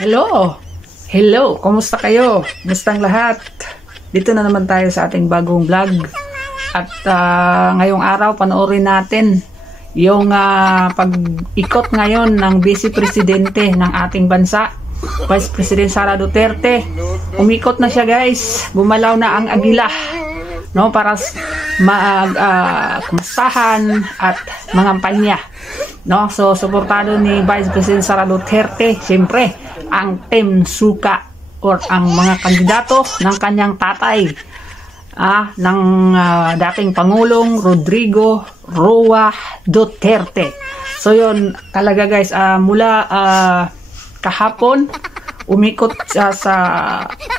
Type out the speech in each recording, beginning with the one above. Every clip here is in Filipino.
Hello! Hello! Kumusta kayo? Kumusta ang lahat? Dito na naman tayo sa ating bagong vlog. At ngayong araw, panoorin natin yung pag-ikot ngayon ng Vice Presidente ng ating bansa, Vice President Sara Duterte. Umikot na siya, guys. Gumalaw na ang agila, no, para kumustahan at mangampanya, no. So suportado ni Vice President Sara Duterte siyempre ang Team Suka or ang mga kandidato ng kanyang tatay, ng dating Pangulong Rodrigo Roa Duterte. So yun talaga, guys, mula kahapon umikot sa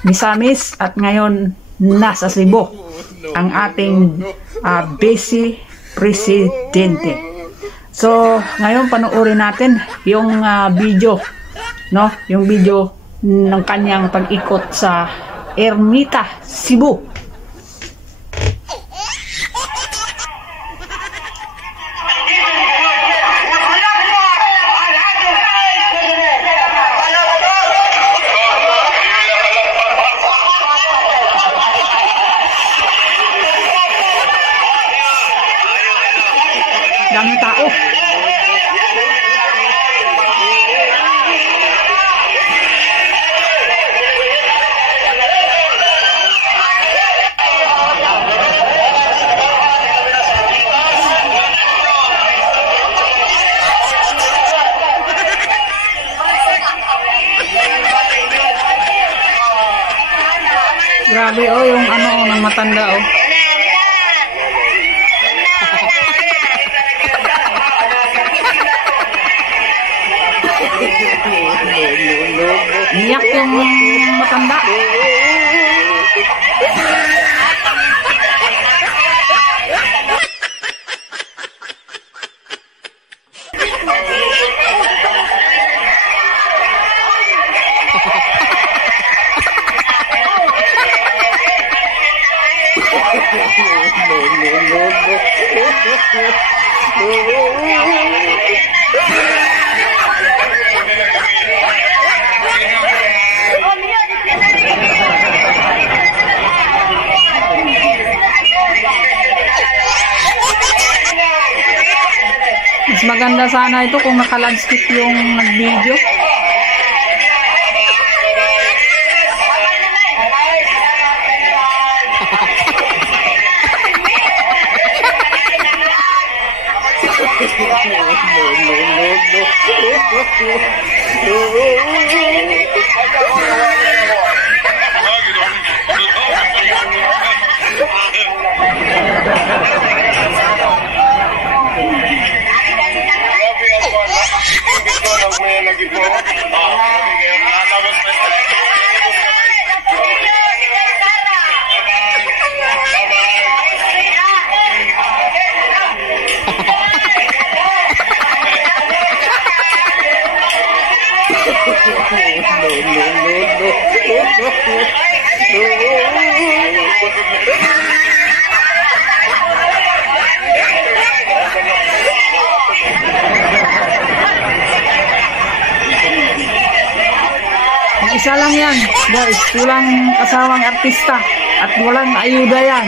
Misamis at ngayon nasa Cebu ang ating Vice Presidente. So ngayon panoorin natin yung video, no, yung video ng kanyang pag-ikot sa Ermita, Cebu. Daming tao. Grabe, oh, yung ng matanda, oh. Iyak yung matanda. Mas maganda sana ito kung naka-landscape yung nag-video. Isa lang yan, guys, walang kasawang artista at walang ayuda yan.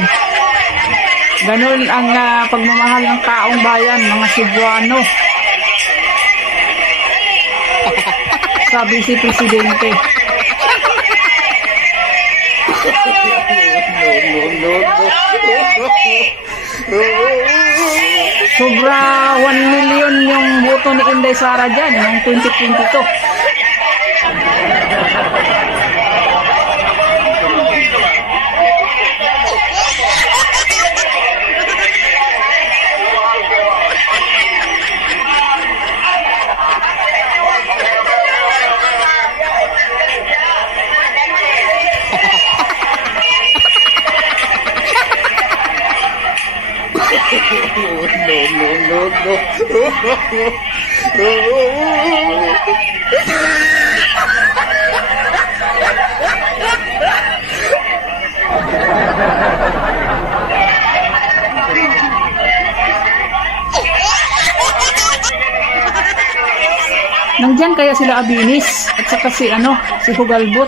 Ganun ang pagmamahal ng taong bayan, mga Cebuano, sa Vice Presidente. Sobra 1 million yung boto ni Inday Sara dyan noong 2022. Nang Nandyan kaya sila Abinis at saka si Hugalbot.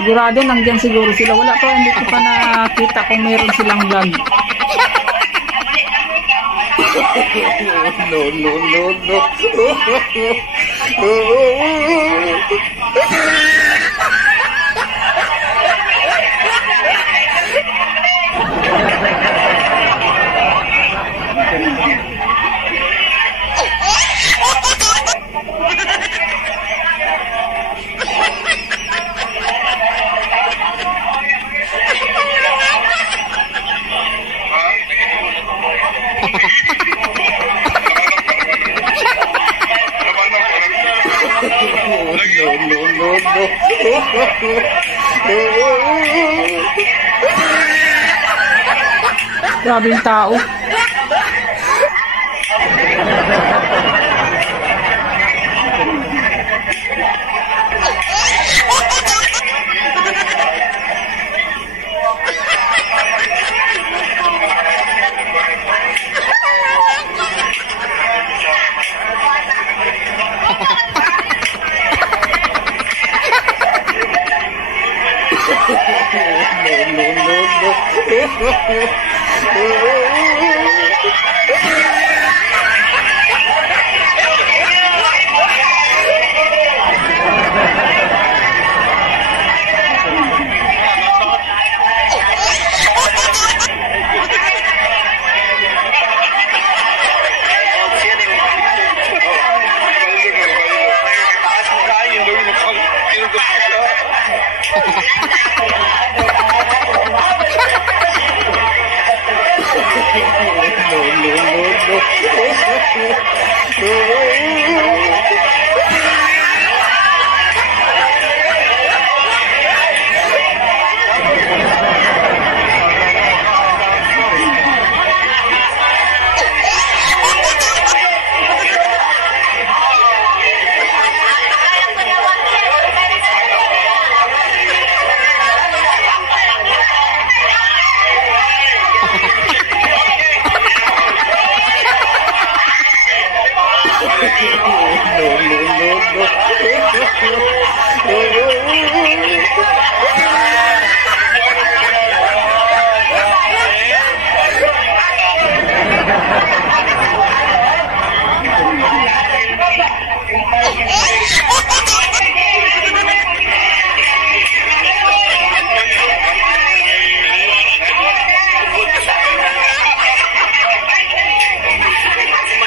Sigurado nandyan siguro sila. Wala pa, hindi ko pa nakita kung meron silang vlog. No. Grabing tao.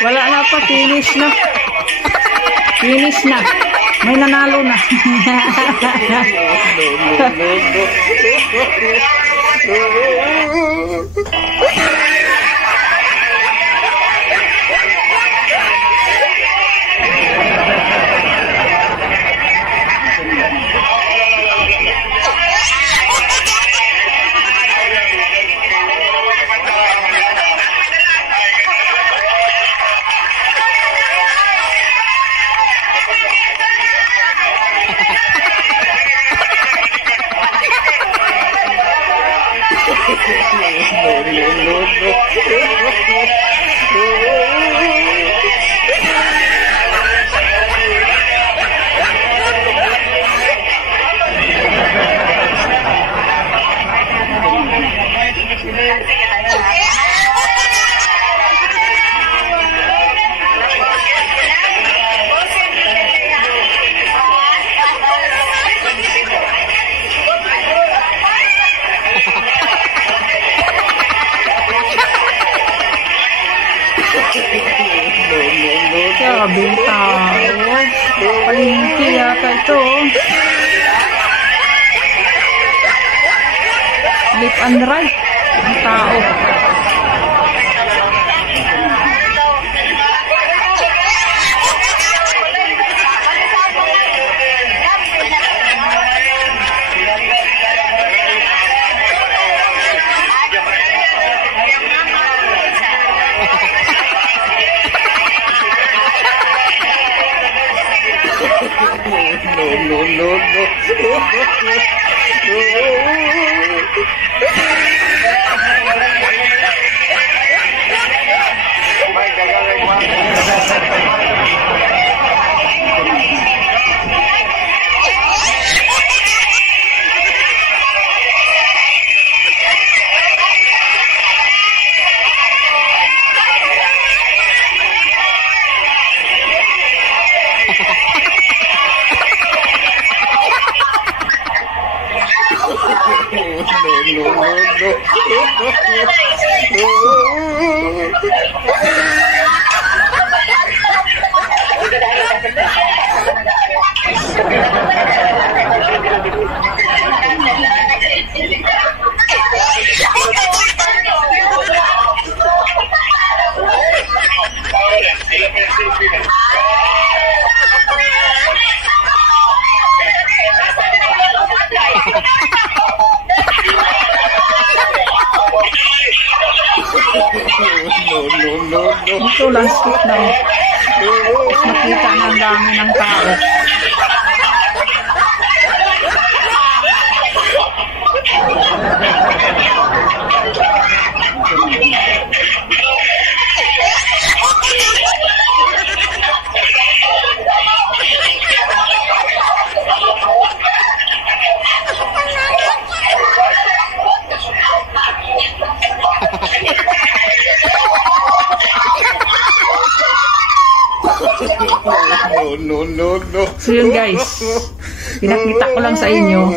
Wala na pa, finish na. Finish na. May nanalo na. Grabing tao. Palingki yata ito. Left and right. Ang tao. No. Ito landscape na nakita na ang dami ng tao. No. So yun guys, pinakita ko lang sa inyo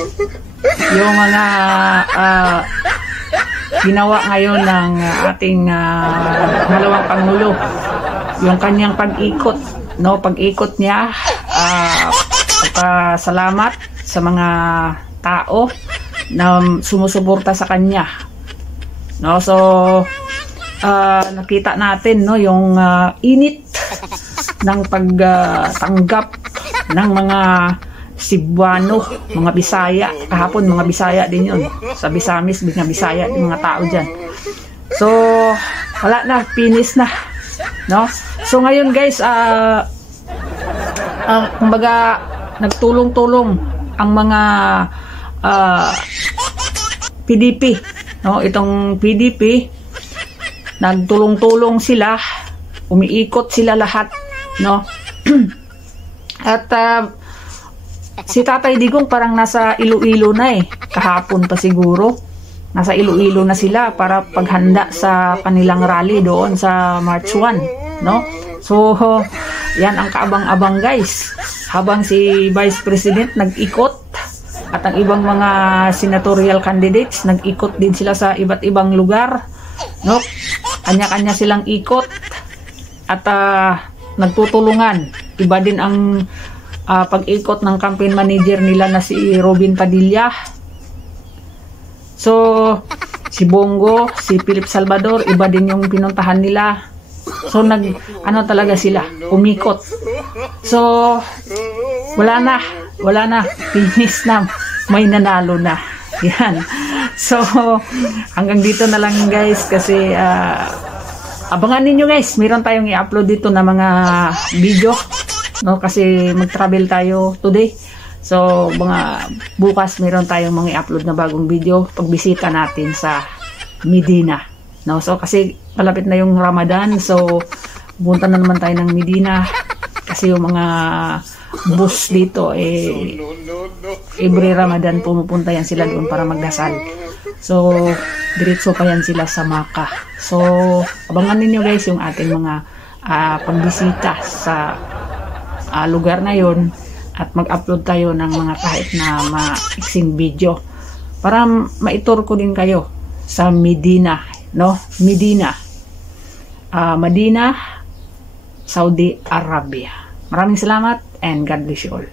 yung mga ginawa ngayon ng ating malawang Pangulo, yung kanyang pag-ikot, no, pag-ikot niya, salamat sa mga tao na sumusuporta sa kanya, no. So nakita natin, no, yung init ng pagtanggap ng mga Cebuano, mga Bisaya. Kahapon mga Bisaya din yun, sa Bisamis, mga Bisaya din mga tao dyan. So wala na, finish na, no. So ngayon guys, kumbaga nagtulong-tulong ang mga PDP, no, itong PDP, nagtulong-tulong sila, umiikot sila lahat, no. At si Tatay Digong parang nasa Iloilo na kahapon pa siguro nasa Iloilo na sila para paghanda sa kanilang rally doon sa March 1, no. So yan ang kaabang-abang guys, habang si Vice President nag-ikot at ang ibang mga senatorial candidates nag-ikot din sila sa iba't ibang lugar, no. Kanya-kanya silang ikot at nagtutulungan. Iba din ang pag-ikot ng campaign manager nila na si Robin Padilla. So si Bongo, si Philip Salvador, iba din yung pinuntahan nila. So talaga sila, umikot. So wala na, finish na, may nanalo na. Yan. So hanggang dito na lang guys, kasi abangan ninyo guys, meron tayong i-upload dito na mga video, no, kasi mag-travel tayo today. So mga bukas meron tayong mga i-upload na bagong video pagbisita natin sa Medina, no. So kasi malapit na yung Ramadan, so punta na naman tayo ng Medina kasi yung mga bus dito every Ramadan pumupunta yan sila doon para magdasal. So diretso pa yan sila sa Makkah. So abangan ninyo guys yung ating mga pagbisita sa lugar na yon, at mag-upload tayo ng mga kahit na maiksing video para maitur ko din kayo sa Medina, no. Medina, Madinah, Saudi Arabia. Maraming salamat and God bless you all.